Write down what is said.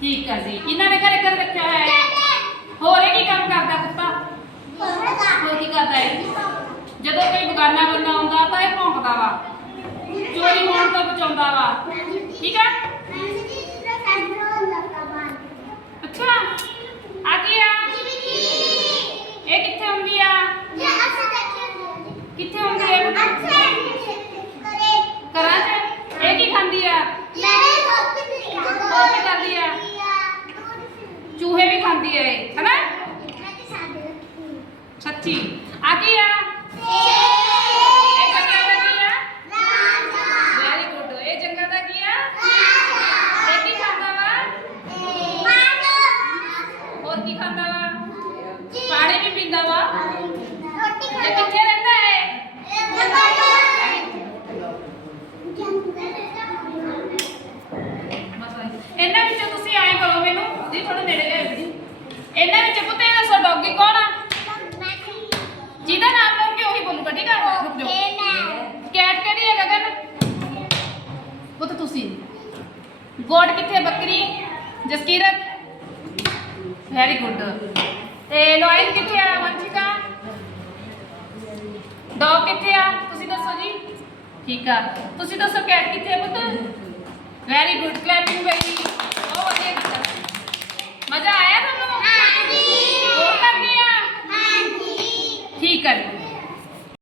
ठीक है जी। इन्होंने घरे घर रखा है। होर की काम करता कुत्ता? होर की करता है? जदों कोई बगाना बंदा आउंदा तां इह भौंकदा वा, चोरी होण तो बचाउंदा वा। ठीक है। अच्छा आ गया। ये कित्थे हुंदी आ? कित्थे हुंदी है? घरां च। ये की खांदी आ? होर की करदी आ? चूहे भी खांदी है ना? सच्ची आ गया। Very good. ये जंगल दा की आ? ये की खांदा वा? होर की खांदा वा? पानी भी पींदा वा। ये कित्थे रहिंदा है? इन्हां विचों तुसीं आए करो मैनूं जी थोड़ा नेड़े ले जी। इन्हां विचों पुੱਤ ਇਹ ਦੱਸੋ डॉगी कौन आ? ਜਿਹਦਾ ਨਾਮ ਲਓਗੇ ਉਹੀ ਬੋਲੂਗਾ। ठीक है। रुक जाओ। कैट ਕਿਹੜੀ है गगन? ਪੁੱਤ ਤੁਸੀਂ। गोट कित्थे? बकरी। Jaskirat very good. ते लॉयन कित्थे आ? वंशिका। डॉग कित्थे आ? तुसीं दसो जी। ठीक आ। तुसीं दसो कैट कित्थे आ पुੱਤ? Very good. Clapping baby. बहुत वधिया कीता। मजा आया तुहानूं? हां जी। होर करनी आ? हां जी। ठीक है।